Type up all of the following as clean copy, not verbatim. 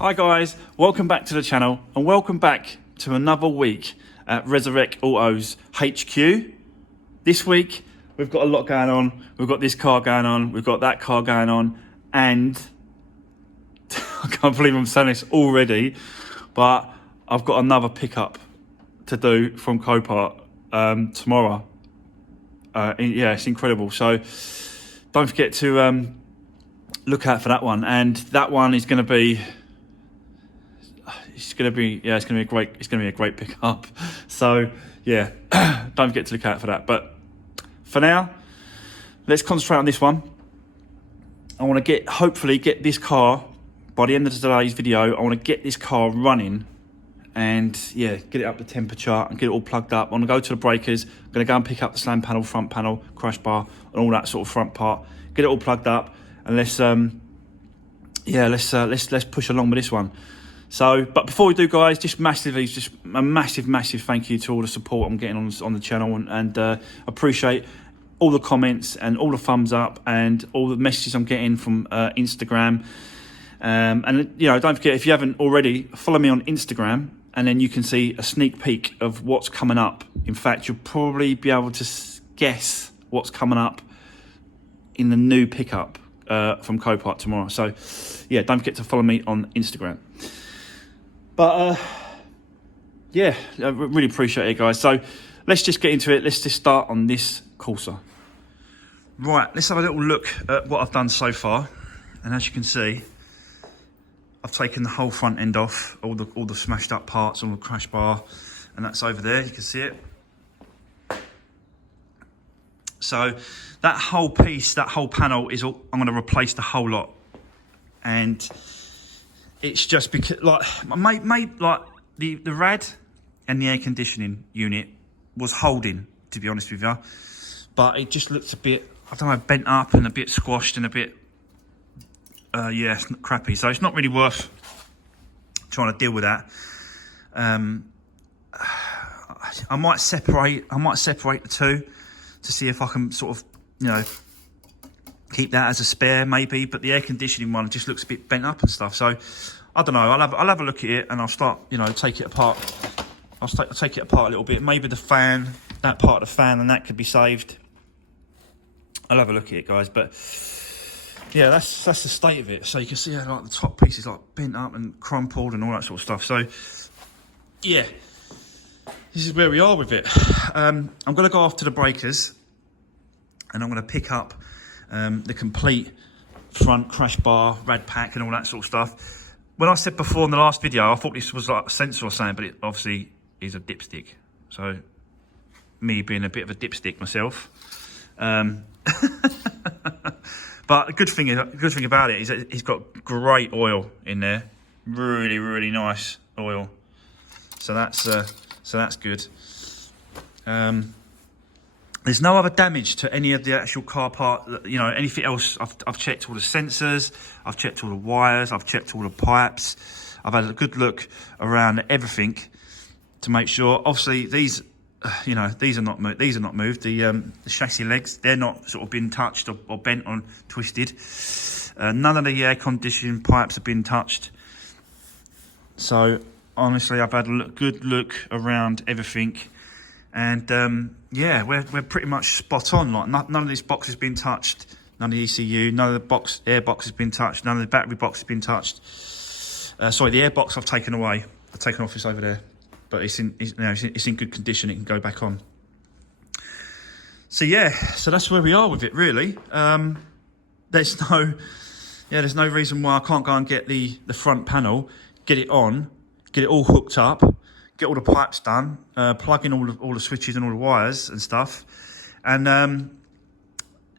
Hi guys, welcome back to the channel and welcome back to another week at Resurweck Autos HQ. This week we've got a lot going on. We've got this car going on, we've got that car going on, and I can't believe I'm saying this already, but I've got another pickup to do from Copart tomorrow. Yeah, it's incredible. So don't forget to look out for that one, and that one is going to be it's going to be a great pickup. So yeah, don't forget to look out for that. But for now, let's concentrate on this one. I want to hopefully get this car by the end of today's video. I want to get this car running and yeah, get it up to temperature and get it all plugged up. I'm going to go to the breakers. I'm going to go and pick up the slam panel, front panel, crash bar, and all that sort of front part. Get it all plugged up, and let's push along with this one. So, but before we do, guys, just a massive thank you to all the support I'm getting on the channel, and appreciate all the comments and all the thumbs up and all the messages I'm getting from Instagram. And you know, don't forget, if you haven't already, follow me on Instagram, and then you can see a sneak peek of what's coming up. In fact, you'll probably be able to guess what's coming up in the new pickup from Copart tomorrow. So yeah, don't forget to follow me on Instagram. But yeah, I really appreciate it, guys. So let's just get into it. Let's just start on this Corsa. Right, let's have a little look at what I've done so far. And as you can see, I've taken the whole front end off, all the smashed up parts, all the crash bar, and that's over there. You can see it. So that whole piece, that whole panel is all, I'm going to replace the whole lot. And it's just because, like, like the rad and the air conditioning unit was holding, to be honest with you. But it just looks a bit, I don't know, bent up and a bit squashed and a bit, yeah, it's crappy. So it's not really worth trying to deal with that. I might separate the two to see if I can sort of, you know, keep that as a spare maybe, but the air conditioning one just looks a bit bent up and stuff. So I don't know, I'll have a look at it, and I'll start, you know, take it apart. I'll take it apart a little bit. Maybe the fan, that part of the fan, and that could be saved. I'll have a look at it, guys. But yeah, that's the state of it. So you can see how, like, the top piece is like bent up and crumpled and all that sort of stuff. So yeah, this is where we are with it. I'm going to go off to the breakers, and I'm going to pick up the complete front crash bar, rad pack, and all that sort of stuff. When I said before in the last video, I thought this was like a sensor or something, but it obviously is a dipstick. So me being a bit of a dipstick myself. But the good thing about it is that it's got great oil in there, really, really nice oil. So that's good. There's no other damage to any of the actual car part. You know, anything else, I've checked all the sensors, I've checked all the wires, I've checked all the pipes. I've had a good look around everything to make sure. Obviously, these, you know, these are not moved. The chassis legs, they're not sort of been touched or bent or twisted. None of the air conditioning pipes have been touched. So honestly, I've had a good look around everything. And yeah, we're pretty much spot on. Like none of this box has been touched, none of the ECU, none of the air box has been touched, none of the battery box has been touched. Sorry, the air box I've taken away. I've taken off this over there, but it's in good condition. It can go back on. So yeah, so that's where we are with it, really. There's no reason why I can't go and get the front panel, get it on, get it all hooked up, get all the pipes done, plug in all the switches and all the wires and stuff, and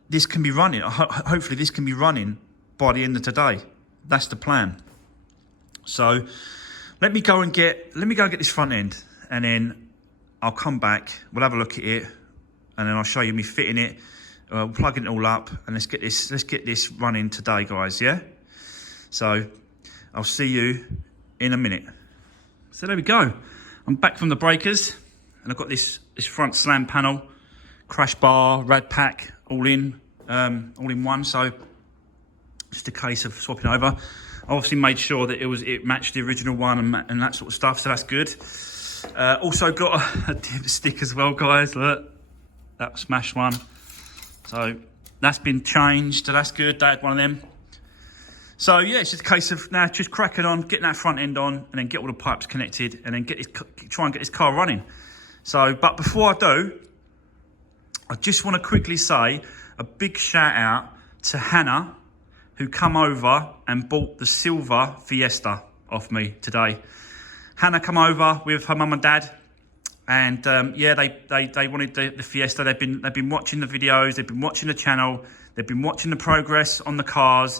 this can be running. Hopefully this can be running by the end of today. That's the plan. So let me go get this front end, and then I'll come back, we'll have a look at it, and then I'll show you me fitting it, plugging it all up, and let's get this running today, guys. Yeah, so I'll see you in a minute. So there we go. I'm back from the breakers, and I've got this front slam panel, crash bar, rad pack, all in one. So just a case of swapping over. obviously made sure that it matched the original one and that sort of stuff, so that's good. Also got a dipstick as well, guys. Look, that smashed one. So that's been changed, so that's good. They had one of them. So yeah, it's just a case of now just cracking on, getting that front end on, and then get all the pipes connected, and then try and get this car running. So, but before I do, I just want to quickly say a big shout out to Hannah, who come over and bought the silver Fiesta off me today. Hannah come over with her mum and dad, and yeah, they wanted the Fiesta. They've been watching the videos, they've been watching the channel, they've been watching the progress on the cars.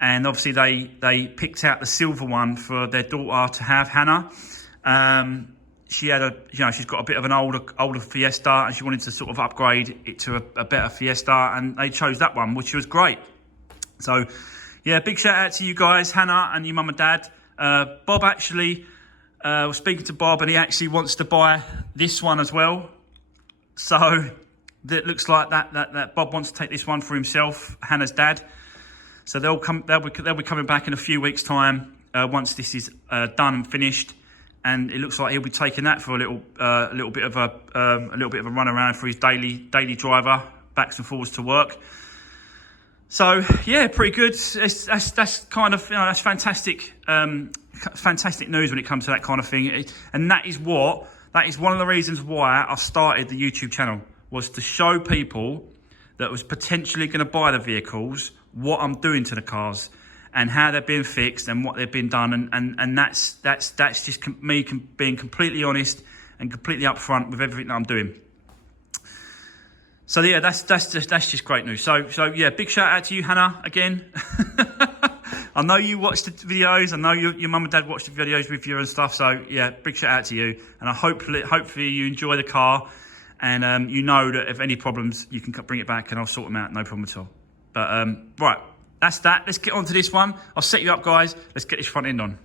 And obviously they picked out the silver one for their daughter to have, Hannah. She had she's got a bit of an older Fiesta, and she wanted to sort of upgrade it to a better Fiesta, and they chose that one, which was great. So yeah, big shout out to you guys, Hannah and your mum and dad. Bob actually was speaking to Bob, and he actually wants to buy this one as well. So it looks like that Bob wants to take this one for himself, Hannah's dad. So they'll be coming back in a few weeks' time once this is done and finished, and it looks like he'll be taking that for a little bit of a run around for his daily driver, backs and forwards to work. So yeah, pretty good. That's kind of, that's fantastic, fantastic news when it comes to that kind of thing, and that is one of the reasons why I started the YouTube channel, was to show people that was potentially going to buy the vehicles what I'm doing to the cars and how they're being fixed and what they've been done, and that's just me being completely honest and completely upfront with everything that I'm doing. So yeah, that's just great news. So yeah, big shout out to you, Hannah, again. I know you watched the videos. I know your mum and dad watched the videos with you and stuff. So yeah, big shout out to you, and hopefully you enjoy the car, and you know that if any problems, you can bring it back and I'll sort them out, no problem at all. But right, that's that. Let's get on to this one. I'll set you up, guys. Let's get this front end on.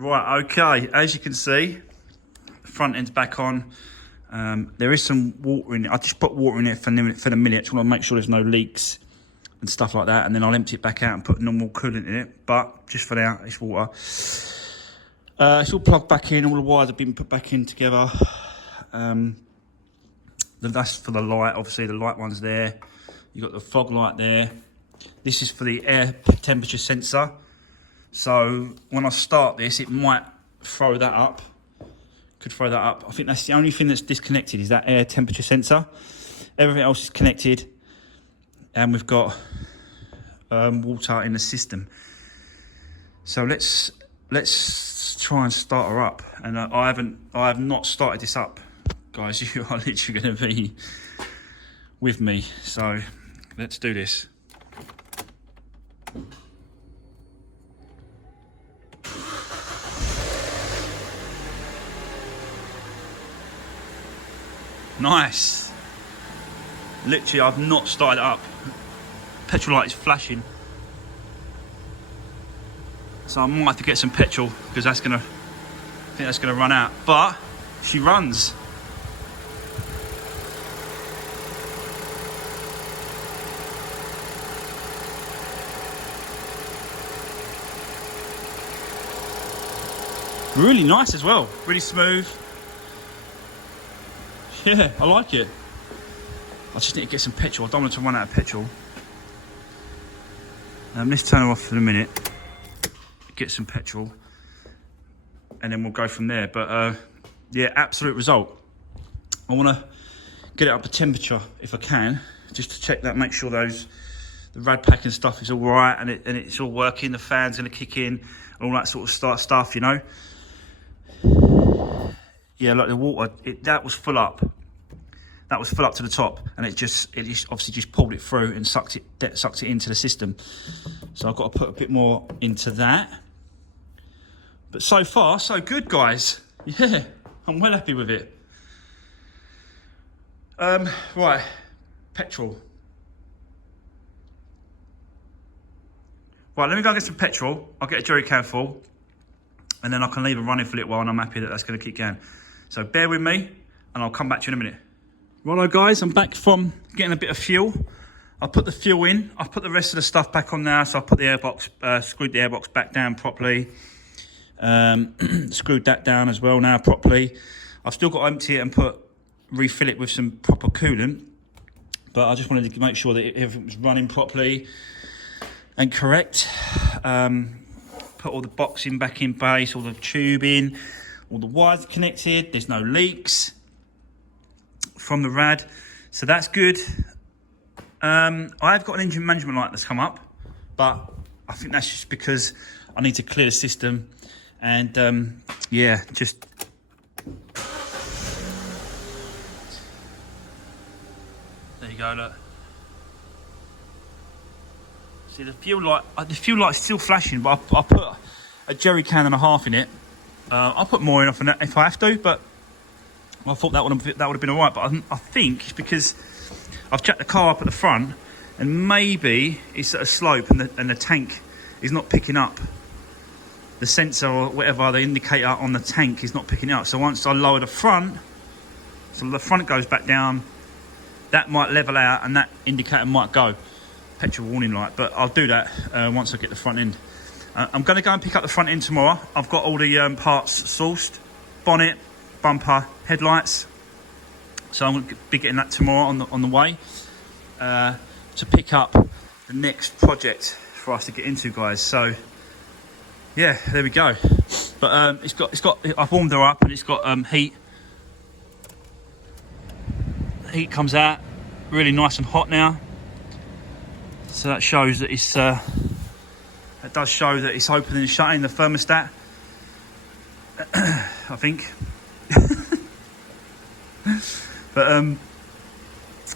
Right, okay, as you can see, the front end's back on. There is some water in it. I just put water in it for the minute. I just want to make sure there's no leaks and stuff like that, and then I'll empty it back out and put normal coolant in it. But just for now, it's water. It's all plugged back in. All the wires have been put back in together. That's for the light. Obviously, the light one's there. You've got the fog light there. This is for the air temperature sensor. So when I start this, it might throw that up. Could throw that up. I think that's the only thing that's disconnected, is that air temperature sensor. Everything else is connected, and we've got water in the system. So let's try and start her up. And I have not started this up, guys. You are literally going to be with me. So let's do this. Nice. Literally, I've not started it up. Petrol light is flashing. So I might have to get some petrol because I think that's gonna run out. But she runs. Really nice as well. Really smooth. Yeah, I like it. I just need to get some petrol. I don't want it to run out of petrol. Let's turn her off for a minute. Get some petrol. And then we'll go from there. But yeah, absolute result. I want to get it up to temperature if I can. Just to check that, make sure the rad pack and stuff is all right. And it's all working. The fan's going to kick in. And all that sort of stuff, you know. Yeah, like the water, that was full up. That was full up to the top, and it just obviously just pulled it through and sucked it into the system. So I've got to put a bit more into that. But so far, so good, guys. Yeah, I'm well happy with it. Right, petrol. Right, let me go and get some petrol. I'll get a jerry can full, and then I can leave it running for a little while, and I'm happy that that's going to keep going. So bear with me, and I'll come back to you in a minute. Righto, guys, I'm back from getting a bit of fuel. I put the fuel in. I've put the rest of the stuff back on now. So I put the airbox, screwed the airbox back down properly. Screwed that down as well now properly. I've still got to empty it and refill it with some proper coolant. But I just wanted to make sure that everything was running properly and correct. Put all the boxing back in base, all the tubing, all the wires connected. There's no leaks from the rad, so that's good. I've got an engine management light that's come up, but I think that's just because I need to clear the system. And yeah, just there you go. Look, see the fuel light. The fuel light's still flashing, but I put a jerry can and a half in it. I'll put more in if I have to, but I thought that would have been all right. But I think it's because I've jacked the car up at the front, and maybe it's at a slope, and the tank is not picking up. The sensor or whatever, the indicator on the tank is not picking it up. So once I lower the front, so the front goes back down, that might level out, and that indicator might go. Petrol warning light, but I'll do that once I get the front end. I'm going to go and pick up the front end tomorrow. I've got all the parts sourced, bonnet, bumper, headlights. So I'm going to be getting that tomorrow on the way to pick up the next project for us to get into, guys. So yeah, there we go. But it's got. I've warmed her up, and it's got heat. The heat comes out really nice and hot now. So that shows that it's. It does show that it's opening and shutting the thermostat. I think. But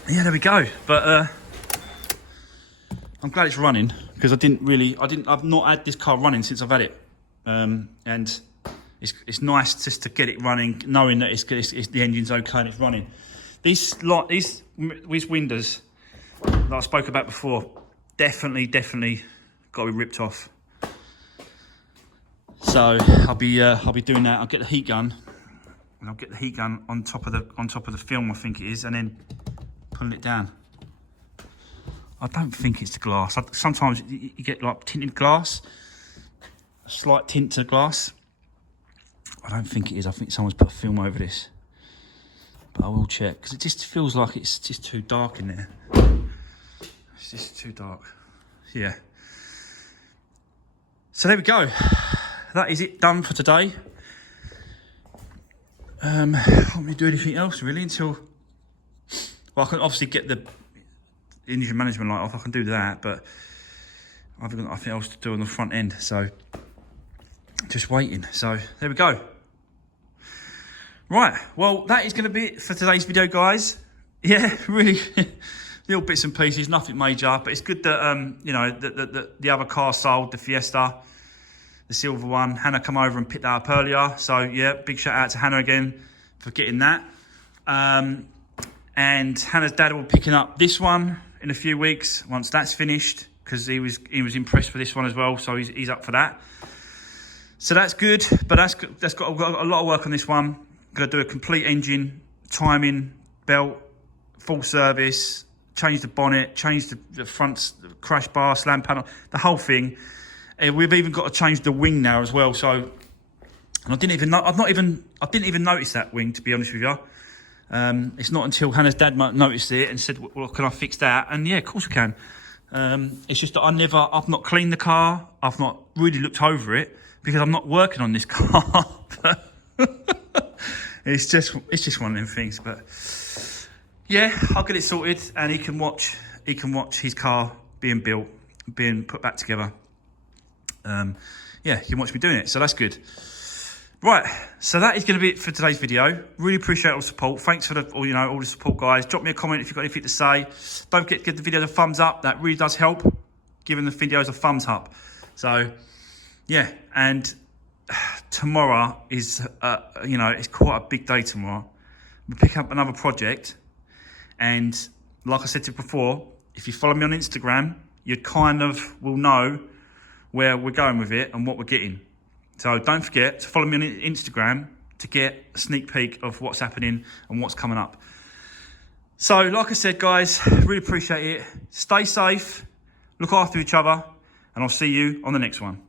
yeah, there we go. But I'm glad it's running, because I've not had this car running since I've had it, and it's nice just to get it running, knowing that the engine's okay and it's running. These windows that I spoke about before, definitely got to be ripped off. So I'll be doing that. I'll get the heat gun, and I'll get the heat gun on top of the film, I think it is, and then pulling it down. I don't think it's the glass. Sometimes you get like tinted glass, a slight tint to glass. I don't think it is. I think someone's put a film over this, but I will check, because it just feels like it's just too dark in there. It's just too dark. Yeah. So there we go. That is it, done for today. I don't want me to do anything else really until, well, I can obviously get the engine management light off. I can do that, but I've got nothing else to do on the front end, so just waiting. So there we go. Right, well, that is going to be it for today's video, guys. Yeah, really little bits and pieces, nothing major, but it's good that, you know, the other car sold, the Fiesta, the silver one. Hannah come over and picked that up earlier. So yeah, big shout out to Hannah again for getting that. And Hannah's dad will be picking up this one in a few weeks once that's finished, because he was impressed with this one as well. So he's up for that. So that's good, but that's got a lot of work on this one. Got to do a complete engine, timing, belt, full service, change the bonnet, change the front crash bar, slam panel, the whole thing. We've even got to change the wing now as well. So, and I didn't even notice that wing, to be honest with you. It's not until Hannah's dad noticed it and said, "Well, can I fix that?" And yeah, of course I can. It's just that I've not cleaned the car. I've not really looked over it because I'm not working on this car. It's just one of them things. But yeah, I'll get it sorted, and he can watch his car being built, being put back together. Yeah, he can watch me doing it, so that's good. Right, so that is going to be it for today's video. Really appreciate all the support. Thanks for all the support, guys. Drop me a comment if you've got anything to say. Don't forget to give the video a thumbs up. That really does help, giving the videos a thumbs up. So yeah, and tomorrow is it's quite a big day tomorrow. We pick up another project, and like I said to you before, if you follow me on Instagram, you kind of will know where we're going with it and what we're getting. So don't forget to follow me on Instagram to get a sneak peek of what's happening and what's coming up. So like I said, guys, really appreciate it. Stay safe, look after each other, and I'll see you on the next one.